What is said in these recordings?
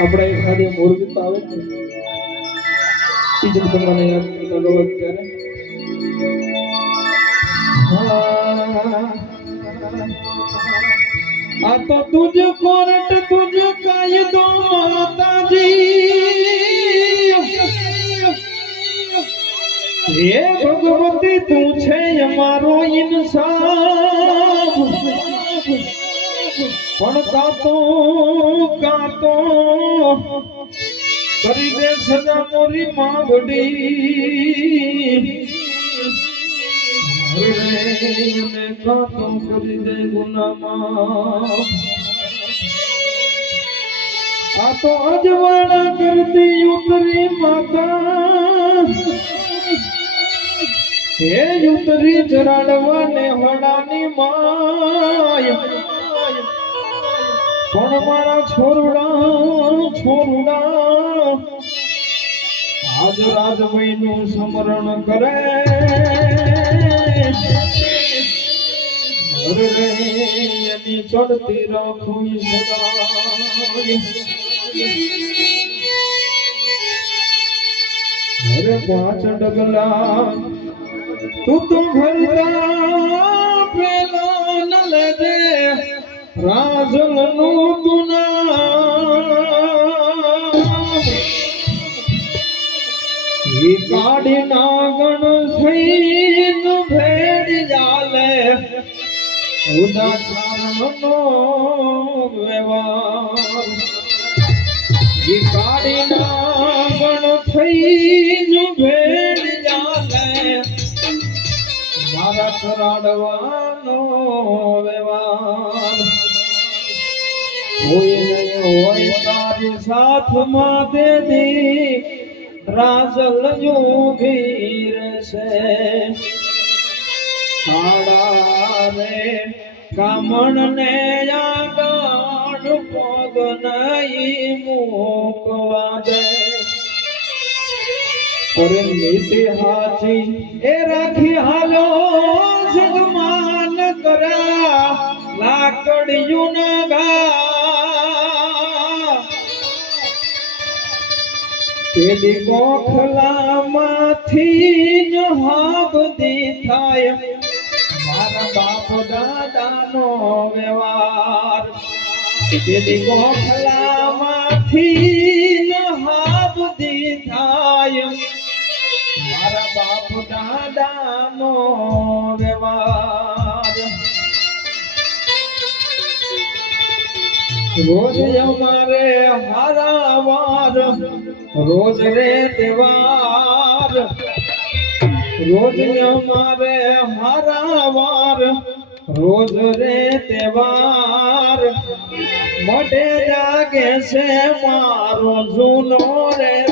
આપણે એખાદી મૂળગીત આવે છે. ઇજ્જત તમને યાદ ગયો ત્યારે આ તો તુજ કોરટ, તુજ કાયદો માતાજી. હે ભગવતી, તું છે અમારો ઇન્સાફ પણ કાતો કાતો કરી દે સદા મોરી ને કાતો કરી દે ગુનામાં. આ તો અજવાળા કરતી ઉતરી માતા. હે ઉતરી ચરાડવા ને હડાની માય. પણ મારા છોરડા છોરડા, આજ રાજભાઈ નું સ્મરણ કરે. એની ચડતી રાખું સદા અરે પાંચ ડગલા તું તો ભરતા રાજલનું. તુના કાઢી નાગણ થઈન ભેડી જાલે. ઉદાચારણનો વ્યવહાર. ઈ કાઢી નાગણ થઈન ભેડી જાલે. મારા ચરાડવાનો વ્યવહાર. હોય નહીં હોય તારી સાથમાં દેદી રાજલ જોગી રહેશે કાળા રે કામણ ને આગળ પગ નહીં મૂકવા દે અરે નીતિ હાચી એ રાખી હાલો પેલી ગોખલામાંથી જ હાબદી થાય મારા બાપ દાદાનો વ્યવહાર. પેલી ગોખલામાંથી જ હાબદી થાય મારા બાપ દાદાનો વ્યવહાર. રોજ અમારે હારાવાર રોજ રે તહેવાર રોજ અમારે હારાવાર રોજ રે તહેવાર. મોટે જાગે છે મારો જૂનો રે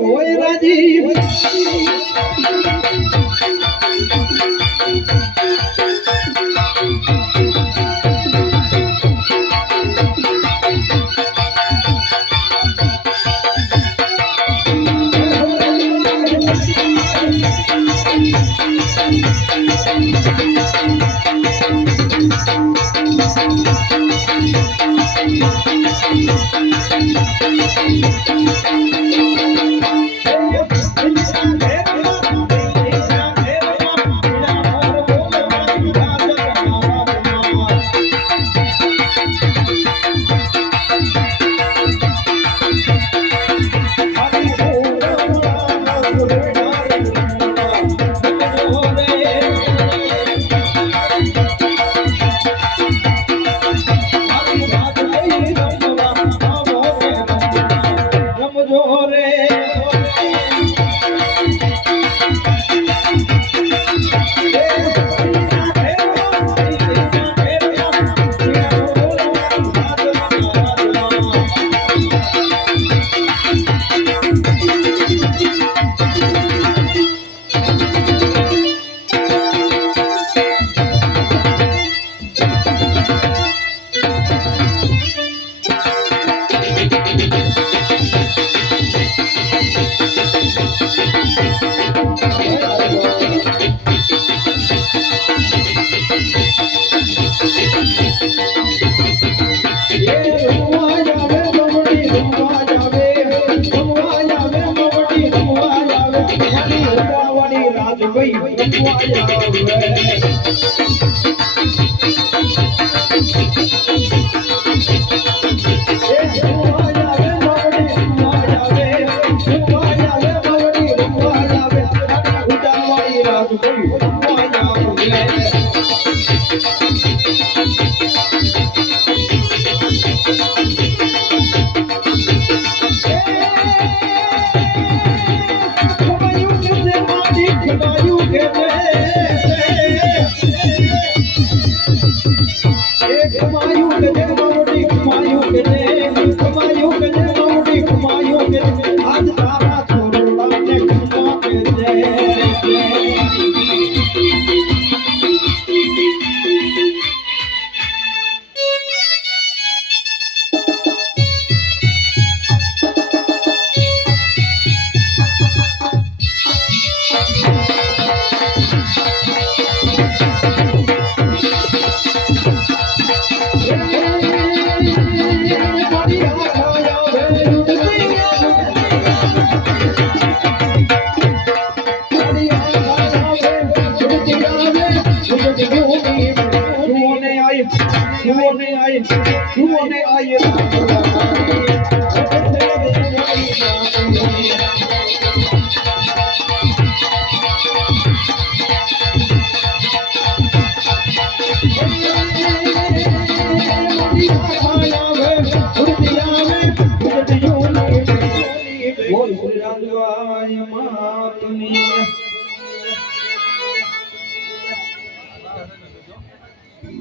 હોય રાજી Música Yeah. Yeah.